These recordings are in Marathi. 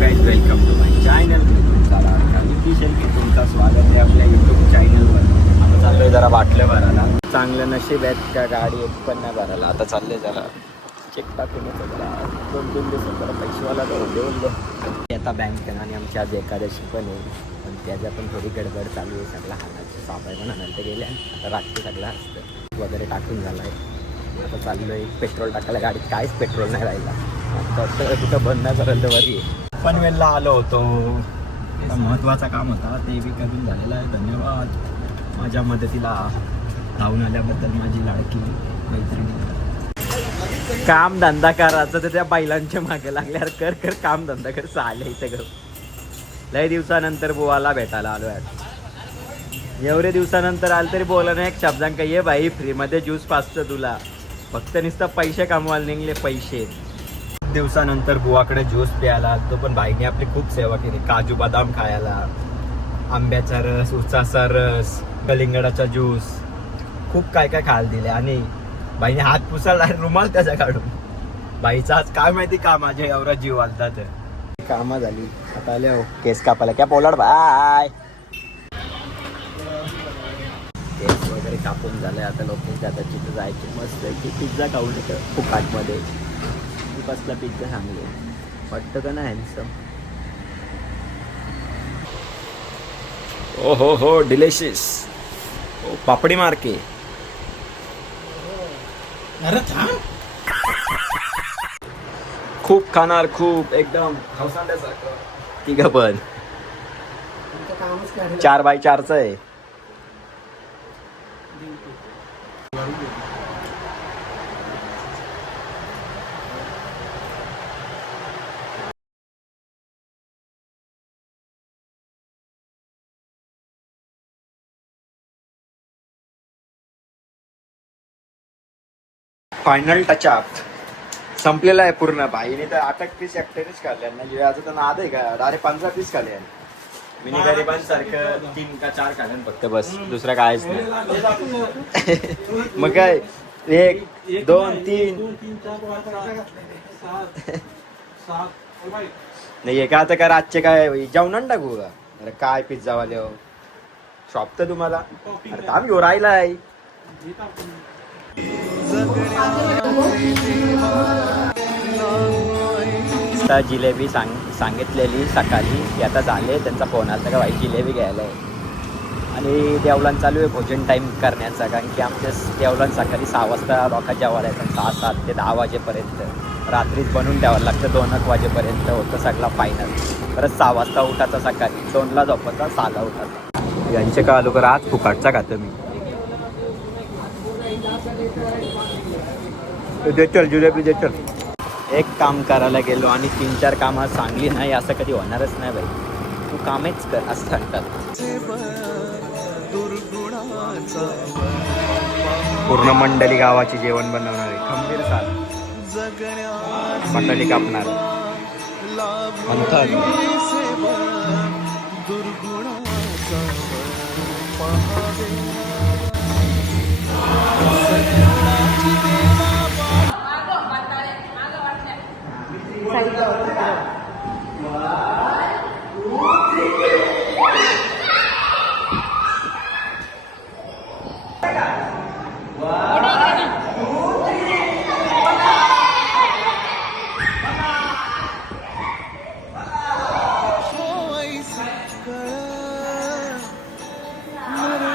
Guys welcome to my channel. तुमचं स्वागत आहे आपल्या यूट्यूब चॅनलवर. आता चाललोय जरा बाटल्या भरायला. चांगलं नशीब आहेत का गाडी एक पण नाही भरायला. आता चाललंय जरा चेक टाकून येतो. जरा 2-3 दिवसात जरा पैसेवाला देऊन दे. आता बँक आणि आमची आज एकादशी पण आहे. पण त्याच्या पण थोडी गडबड चालू आहे. सगळं हाताचे सापाय पण आणायला तर गेले. आता रात्री सगळं असतं वगैरे टाकून झालं आहे. आता चाललोय पेट्रोल टाकायला. गाडीत काहीच पेट्रोल नाही राहिला. आता कुठं बंद नाही करायला तर बरी आहे. पनवेलला आलो होतो. महत्त्वाचं काम होता ते बी करून झालेलं आहे. धन्यवाद माझ्या मदतीला धावून आल्याबद्दल माझी लाडकी मैत्रिणी. काम धंदा करायचं तर त्या बैलांच्या मागे लागल्यावर कर कर काम धंदा कर चालले इथं ग. लय दिवसानंतर बुवाला भेटायला आलो आहे. एवढे दिवसानंतर आलं तरी बोला ना एक शब्दांक ये बाई फ्रीमध्ये ज्यूस पाचतं तुला. फक्त नुसतं पैसे कमवायला निघले पैसे. दिवसानंतर बुवाकडे ज्यूस प्यायला. तो पण बाईने आपली खूप सेवा केली. काजू बदाम खायला, आंब्याचा रस, उसाचा रस, कलिंगडाचा ज्यूस, खूप काय काय खायला दिले. आणि बाईने हात पुसायला रुमाल त्याच्या काढून. बाईचा आज काय माहिती का माझ्या एवढा जीव आलता. तर कामं झाली. आता आले हो केस कापायला. क्या पोलाड बाय. केस वगैरे कापून झाले. आता लोक आता तिथं जायचे मस्त की पिझ्झा खाऊन येतं फुकाटमध्ये. कसला पिझ्झा सांगले वाटतं का ना हॅन्सम. ओ हो हो डिलिशियस. ओ पापडी मार्के. अरे थांब. खूप खाणार खूप एकदम खावसांड्यासारखं. तिघं पण 4x4 आहे. फायनल टचअप संपलेला आहे पूर्ण. भाईने तर 8 पीस एकट्यानेच काढले ना. याचं तर नाद आहे का. डायरेक्ट 15 पीस काढले. मिनी गरिबांसारखं 3 का 4 काढून फक्त बस. दुसरं कायच नाही. मग काय 1 2 3 नाही एका आता काय रातचे काय जेवण टाकू का. अरे काय पिझ्झावाले हो. शॉप तर तुम्हाला अरे काम घेऊ राहिलाय. जिलेबी सांगितलेली सकाळी की आता झाले. त्यांचा फोन आला का भाई जिलेबी घ्यायला आहे. आणि देवलान चालू आहे भोजन टाईम करण्याचा. कारण की आमच्या देवलान सकाळी 6 वाजता लोका जेवायला येतात. 6-7 ते 10 वाजेपर्यंत रात्रीच बनवून द्यावं लागतं. 2-1 वाजेपर्यंत होतं सगळा फायनल. परत 6 वाजता उठायचा. सकाळी 2ला झोपायचा 6ला उठायचा. यांचे का लोक आज फुकाटचा खातं मी. चल जिलेबी दे चल. एक काम करायला गेलो आणि 3-4 कामं चांगली नाही असं कधी होणारच नाही भाई. तू कामेच कर असं सांगतात. पूर्ण मंडळी गावाची जेवण बनवणार आहे. खंबीर साल मंडळी कापणार म्हणतात.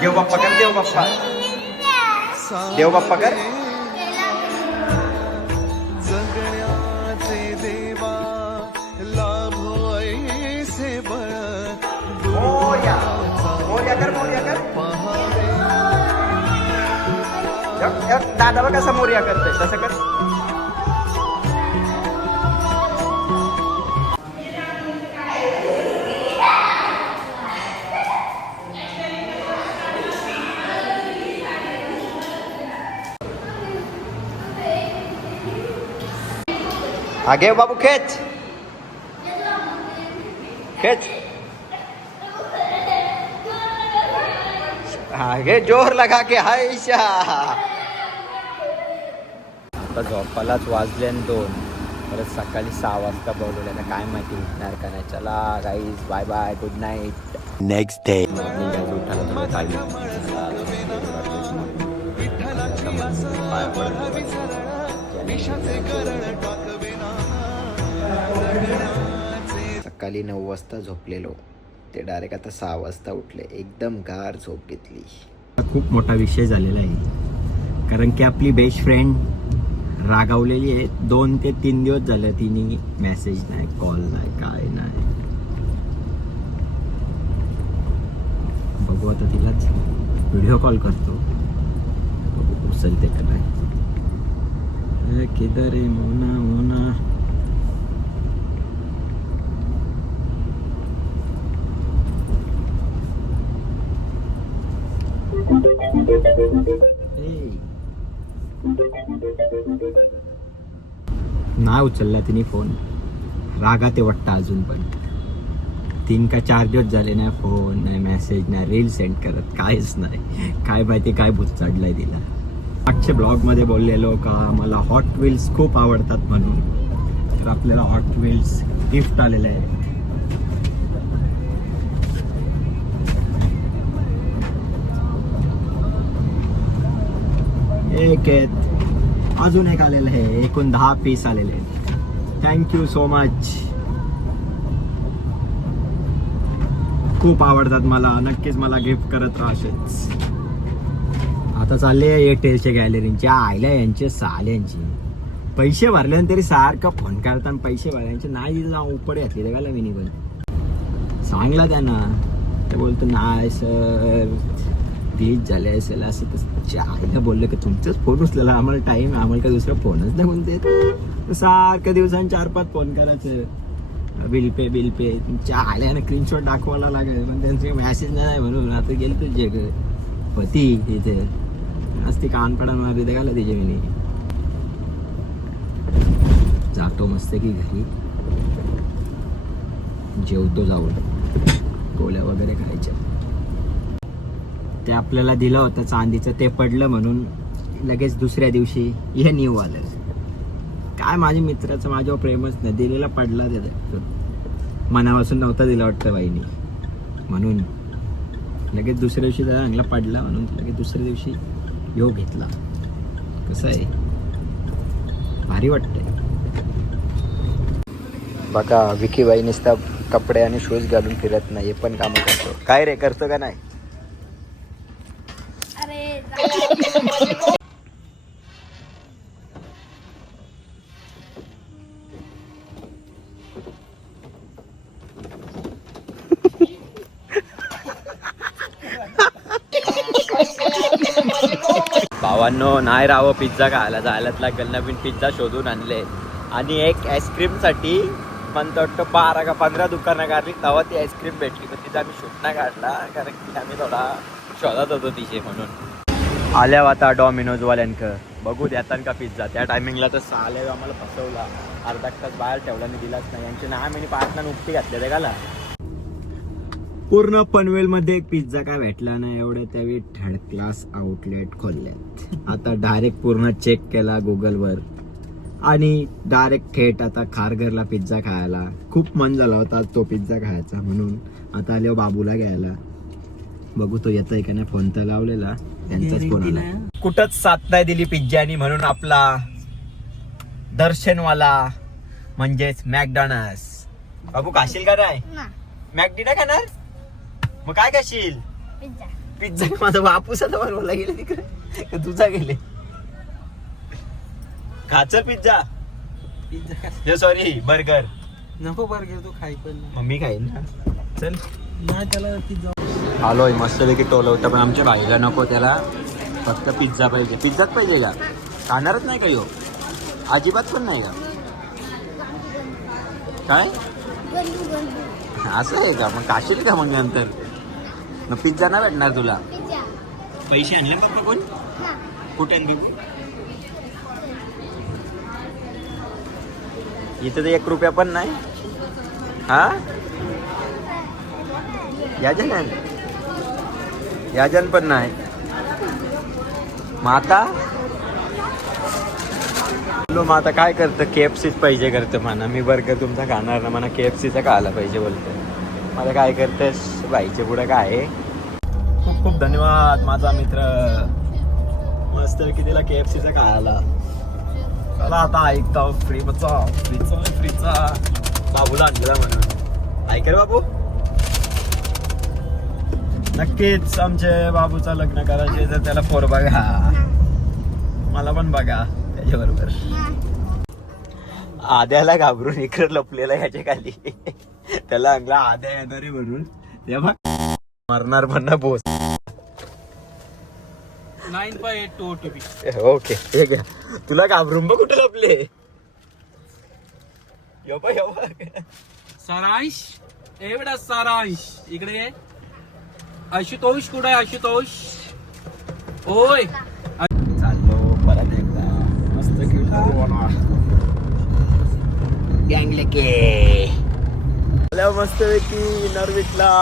देव बाप्पा कर. देव बाप्पा. देव बाप्पा कर. जगण्याचे देवा लाभो ऐसे बळ. मोर्या मोर्या कर. मोर्या कर. दादाला कसं मोर्या करतोय तसं कर. आगे बाबू खेच खेच. आगे जोर लगा के हायशा. आता झोपालाच वाजले 2. परत सकाळी 6 वाजता बोलवलेलं, काय माहिती उठणार का नाही. चला guys, bye bye, good night. Next day सकाळी 9 वाजता झोपलेलो ते डायरेक्ट आता 6 वाजता उठले. एकदम गार झोप घेतली. खूप मोठा विषय झालेला आहे, कारण की आपली बेस्ट फ्रेंड रागावलेली आहे. 2 ते 3 दिवस झाले तिने मेसेज नाही, कॉल नाही, काय नाही. बघू आता तिलाच व्हिडिओ कॉल करतो, बघू उचलते का नाही. किधर आहे मोना मोना. नाही उचलला तिने फोन. रागात आहे वाटतं अजून पण. 3 का 4 दिवस झाले ना, फोन नाही, मेसेज नाही, रील सेंड करत, काहीच नाही. काय माहिती काय भूत चढलाय तिला. मागच्या ब्लॉगमध्ये बोललेलो का मला हॉट व्हील्स खूप आवडतात म्हणून, तर आपल्याला हॉट व्हील्स गिफ्ट आलेले आहे. एक आहेत, अजून एक आलेलं आहे. एकूण 10 पीस आलेले आहेत. Thank you so much. खूप आवडतात मला, नक्कीच मला गिफ्ट करत राहायचेच. आता चालले एअरटेलच्या गॅलरीच्या आयला यांचे साल्यांची. पैसे भरल्यानंतर तरी सारखं फोन करताना पैसे भरल्याचे नाही जाऊन उपडे घातली त्याला मी पण सांगला त्यांना. ते बोलतो नाही सर प्लीज झाले असेल असं तसं. आईला बोललं की तुमचंच फोन उचलेला, आम्हाला टाईम आहे, आम्हाला काय दुसरा फोनच नाही म्हणते. सारखं दिवसांनी 4-5 फोन करायचं, बिल पे तुमच्या आल्यानं स्क्रीनशॉट दाखवायला लागेल, पण त्यांचे मॅसेज नाही म्हणून. आता गेलं तुझे पती तिथे असते कानपडा मारली ते घाला तिचे मी. जातो मस्त की घरी, जेवतो जाऊन, गोळ्या वगैरे खायच्या. ते आपल्याला दिलं होतं चांदीचं, ते पडलं म्हणून लगेच दुसऱ्या दिवशी हे न्यू आलं. काय माझ्या मित्राचं माझ्यावर प्रेमच नाही, दिलेला पडला त्याचा, मनापासून नव्हता दिला वाटतं बाईनी, म्हणून लगेच दुसऱ्या दिवशी त्याला चांगला पडला म्हणून लगेच दुसऱ्या दिवशी योग घेतला. कसं आहे, भारी वाटतंय. बघा विकी बाई नुसता कपडे आणि शूज घालून फिरत नाही, हे पण कामं करतो. काय रे, करतो का नाही? भावांनो नाही राहावं, पिझ्झा खायला जायलाच लागेल. नवीन पिझ्झा शोधून आणले आणि एक आईस्क्रीमसाठी म्हणतो वाटतं 12 का 15 दुकानं काढली, तेव्हा ती आईस्क्रीम भेटली. पण तिचा आम्ही शूट नाही काढला, कारण की आम्ही थोडा शोधत होतो तिचे म्हणून. आल्या आता डॉमिनोजवाल्यांक बघू देतात का पिझ्झा. त्या टायमिंगला तर आले आम्हाला फसवला, अर्धा तास बाहेर ठेवल्याने दिलाच नाही. यांचे 9 महिने पार्टनर उपटी घातले ते गाला. पूर्ण पनवेलमध्ये एक पिझ्झा काय भेटला नाही, एवढे त्यावेळी 3rd क्लास आउटलेट खोलल्यात. आता डायरेक्ट पूर्ण चेक केला गुगलवर आणि डायरेक्ट थेट आता खारघरला पिझ्झा खायला. खूप मन झाला होता तो पिझ्झा खायचा, म्हणून आता आलो बाबूला घ्यायला. बघू तो येतोय का नाही, फोन तर लावलेला, त्यांचाच फोन आला. कुठंच साथ नाही दिली पिझ्झानी, म्हणून आपला दर्शनवाला म्हणजेच मॅकडॉनल्ड्स. बाबू खाशील का नाही? मॅकडी नाही खाणार, मग काय खाशील? पिझ्झा. माझा बापूस आता बरोबर गेले तिकडे, तुझा गेले खाचर पिझ्झा. सॉरी बर्गर नको. बर्गर तू खाई पण मम्मी खाईन ना. चल नाही, त्याला पिझ्झा आलोय मस्तपैकी टोलवतं, पण आमच्या भाईला नको, त्याला फक्त पिझ्झा पाहिजे. पिझ्झाच पाहिजे का? खाणारच नाही का यो? अजिबात पण नाही का? काय असं आहे का? मग खाशील का मग नंतर? मग पिझ्झा नाही भेटणार तुला. पैसे आणले पप्पा कोण? कुठे आणले? इथं तर 1 रुपया पण नाही. हा याजन पण नाही. मग आता बोललो मग आता काय करतं KFCच पाहिजे करतं म्हणा. मी बर्गर तुमचा खाणार ना म्हणा, KFCचा खायला पाहिजे बोलतं. मला काय करतेस बाईचे पुढं काय आहे. खूप खूप धन्यवाद माझा मित्र, मस्त कितीला KFCचा खायला. चला आता ऐकता फ्रीचा बाबूला आणलेला म्हणून. ऐक रे बाबू, नक्कीच आमचे बाबूचं लग्न करायचे तर त्याला पोर बघा, मला पण बघा त्याच्याबरोबर. आद्याला घाबरून इकडे लपलेला ह्याच्या खाली. त्याला अंगला आद्या येणार आहे म्हणून तेव्हा मारणार पण ना बोस. 9.82 OTP. ओके ठीक आहे. तुला घाबरून बघ कुठे लपले. सारांश एवढा सारांश इकडे ये. आशुतोष कुठे आहे आशुतोष? ओय चाललो परत एकदा मस्त गँगलेके मस्त पैकी नरविटला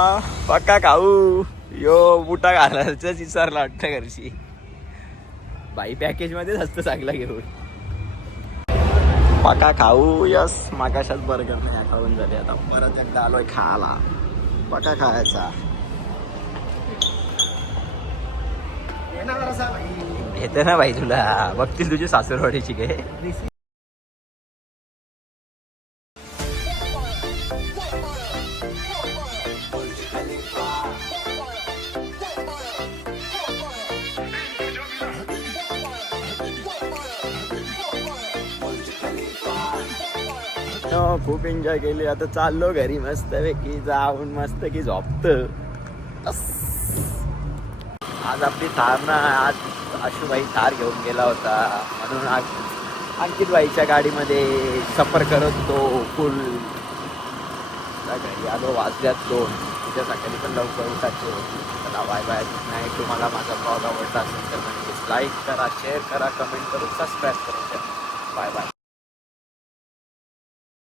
पक्का खाऊ. यो बुटा घालायचं विसरला वाटतं घरची. बाई पॅकेज मध्येच असतं चांगला घेऊन. पक्का खाऊ. यस मागाशाच बर्गर नाही खाऊन झाले. आता परत एकदा आलोय खायला. पक्का खायचा. येते ना बाई तुला, बघतील तुझी सासरवाडीची काय. खूप एन्जॉय केली. आता चाललो घरी मस्त पैकी जाऊन मस्त की झोपत. आज आपली थार ना, आज आशुबाई थार घेऊन गेला होता म्हणून आज अंकितबाईच्या गाडीमध्ये सफर करत तो फुल घरी आलो. वाजल्यात 2. उद्या सकाळी पण लवकर उठायचे. चला बाय बाय, गुड नाईट. तुम्हाला माझा ब्लॉग आवडला असेल तर नक्कीच लाईक करा, शेअर करा, कमेंट करून सबस्क्राईब करा. Bye bye.